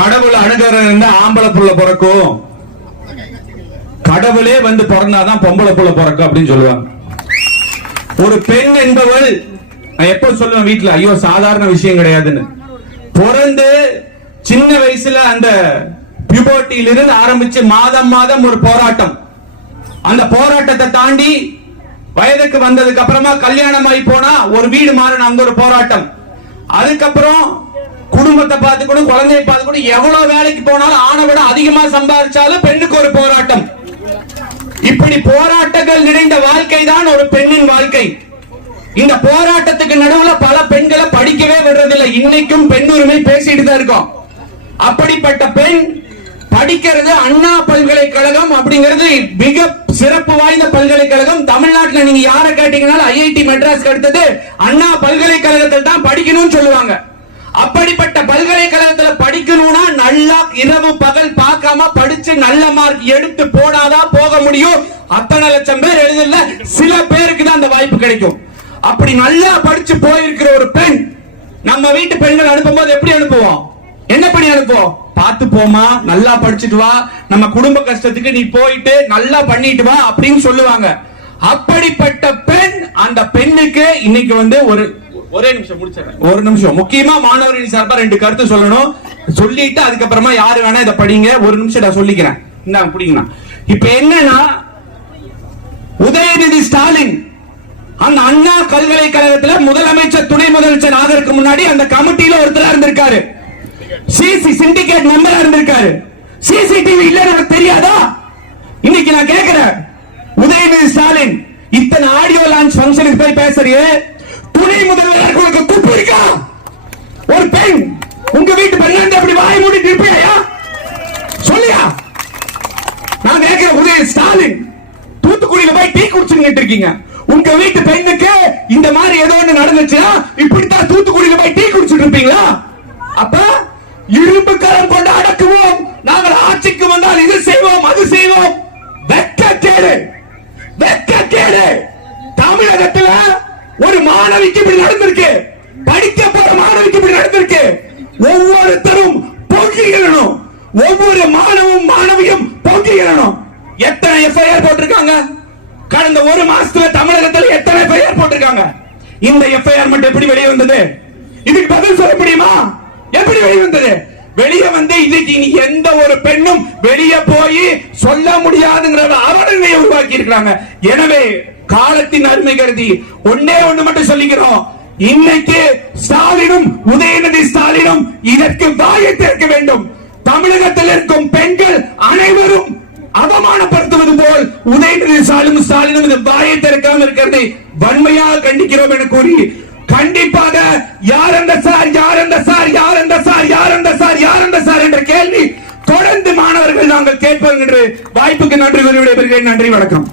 கடவுள் அணுகிற ஆம்பளை புள்ள பிறக்கும், கடவுளே வந்து பிறந்தாதான் பொம்பளை புள்ள பிறக்கும் அப்படின்னு சொல்லுவாங்க. ஒரு பெண் என்பவள், நான் எப்ப சொல்லுவேன் வீட்டுல, ஐயோ சாதாரண விஷயம் கிடையாதுன்னு. பிறந்து சின்ன வயசுல அந்த பியூபர்ட்டியிலிருந்து ஆரம்பிச்சு மாதம் மாதம் ஒரு போராட்டம், அந்த போராட்டத்தை தாண்டி வயதுக்கு வந்ததுக்கு அப்புறமா கல்யாணம் ஆகி போனா ஒரு வீடு மாறணும், அங்க ஒரு போராட்டம். அதுக்கப்புறம் குடும்பத்தை பார்த்துக்கணும், குழந்தையை பார்த்துக்கணும், எவ்வளவு வேலைக்கு போனாலும் ஆணை விட அதிகமா சம்பாதிச்சாலும் பெண்ணுக்கு ஒரு போராட்டம். இப்படி போராட்டங்கள் நிறைந்த வாழ்க்கை தான் ஒரு பெண்ணின் வாழ்க்கை. இந்த போராட்டத்துக்கு நடுவுல பல பெண்களை படிக்கவே விடுறதில்லை. இன்னைக்கும் பெண் உரிமை பேசிட்டு தான் இருக்கோம். அப்படிப்பட்ட பெண் படிக்கிறது அண்ணா பல்கலைக்கழகம் அப்படிங்கிறது மிக சிறப்பு வாய்ந்த பல்கலைக்கழகம். தமிழ்நாட்டில் நீங்க யாரை கேட்டீங்கன்னாலும் ஐஐடி மெட்ராஸ் அடுத்தது அண்ணா பல்கலைக்கழகத்தில் தான் படிக்கணும்னு சொல்லுவாங்க. அப்படிப்பட்ட பல்கலைக்கழகத்துல படிக்கணும்னா நல்லா இரவு பகல் பார்க்காம படிச்சு நல்ல மார்க் எடுத்து போனாதான் போக முடியும். அத்தனை லட்சம் பேர் எழுதல, சில பேருக்கு தான் அந்த வாய்ப்பு கிடைக்கும். அப்படி நல்லா படிச்சு போயிருக்கிற ஒரு பெண் நம்ம வீட்டு பெண்கள் அனுப்பும் போது எப்படி அனுப்புவோம்? என்ன பண்ணி அனுப்புவோம்? பார்த்து போமா, நல்லா படிச்சுட்டு வா, நம்ம குடும்ப கஷ்டத்துக்கு நீ போயிட்டு நல்லா பண்ணிட்டு வா அப்படின்னு சொல்லுவாங்க. அப்படிப்பட்ட பெண், அந்த பெண்ணுக்கு இன்னைக்கு வந்து ஒரே நிமிஷம் முடிச்சிடறேன், ஒரு நிமிஷம். முக்கியமா மாணவர்களின் சார்பா 2 கருத்து சொல்லணும். சொல்லிட்டு அதுக்கப்புறமா யாரு வேணா இதை படிங்க. ஒரு நிமிஷம் நான் சொல்லிக்கிறேன், இந்தாங்க பிடிங்கண்ணா. இப்ப என்னன்னா, உதயநிதி ஸ்டாலின் அந்த அண்ணா பல்கலைக்கழகத்தில் முதலமைச்சர் துணை முதலமைச்சர் ஆதரவுக்கு முன்னாடி அந்த கமிட்டியில ஒருத்தரா இருந்திருக்காரு, சிசி சிண்டிகேட் மெம்பரா இருந்திருக்காரு. சிசிடிவி இல்ல எனக்கு தெரியாதா? இன்னைக்கு நான் கேட்கிறேன், உதயநிதி ஸ்டாலின் இத்தனை ஆடியோ லான்ச் ஃபங்க்ஷனுக்கு போய் பேசுறியே, துணை முதல்வர் உங்களுக்கு துப்பு இருக்கா? ஒரு பெண் உங்க வீட்டு பெண்ணாண்ட அப்படி வாய் மூடிட்டு இருப்பியா? சொல்லியா? நான் கேட்கிறேன், உதயநிதி ஸ்டாலின் தூத்துக்குடியில போய் டீ குடிச்சுட்டு இருக்கீங்க. உங்க வீட்டு பெண்ணுக்கு இந்த மாதிரி ஏதோ ஒண்ணு நடந்துச்சுன்னா இப்படித்தான் தூத்துக்குடியில போய் டீ குடிச்சுட்டு இருப்பீங்களா? அப்ப இரும்பு கரம் கொண்டு அடக்குவோம், நாங்கள் ஆட்சிக்கு வந்தால் இது செய்வோம் அது செய்வோம். வெட்கக்கேடு, வெட்கக்கேடு. தமிழகத்துல ஒரு மாணவிக்கு இப்படி நடந்திருக்கு, படிக்க போற மாணவிக்கு இப்படி நடந்திருக்கு. ஒவ்வொருத்தரும் பொங்கிடணும், ஒவ்வொரு மாணவியும் பொங்கிடணும். எத்தனை எஃப்ஐஆர் போட்டிருக்காங்க கடந்த ஒரு மாசத்துல? தமிழகத்தில் எத்தனை எஃப்ஐஆர் போட்டிருக்காங்க? இந்த எஃப்ஐஆர் மட்டும் எப்படி வெளியே வந்தது? இதுக்கு பதில் சொல்ல முடியுமா? எப்படி வெளியே வந்தது? வெளியே வந்து இன்னைக்கு எந்த ஒரு பெண்ணும் வெளியே போய் சொல்ல முடியாதுங்கிற அவலநிலையை உருவாக்கி இருக்கிறாங்க. எனவே காலத்தின் அருமை கருதி ஒன்னே ஒண்ணு மட்டும் சொல்லிக்கிறோம், இன்னைக்கு ஸ்டாலினும் உதயநிதி ஸ்டாலினும் இதற்கு வாயை திறக்க வேண்டும். தமிழகத்தில் இருக்கும் பெண்கள் அனைவரும் அவமானப்படுத்துவது போல் உதயநிதி ஸ்டாலினும் இந்த வாயை திறக்காமல் இருக்கிறதை வன்மையாக கண்டிக்கிறோம் என கூறி, கண்டிப்பாக யார் அந்த சார் யார் அந்த சார் யார் அந்த சார் யார் அந்த சார் யார் அந்த சார் என்ற கேள்வி தொடர்ந்து மாணவர்கள் நாங்கள் கேட்போம் என்று வாய்ப்புக்கு நன்றி கூறி விடைபெறுகிறேன். நன்றி, வணக்கம்.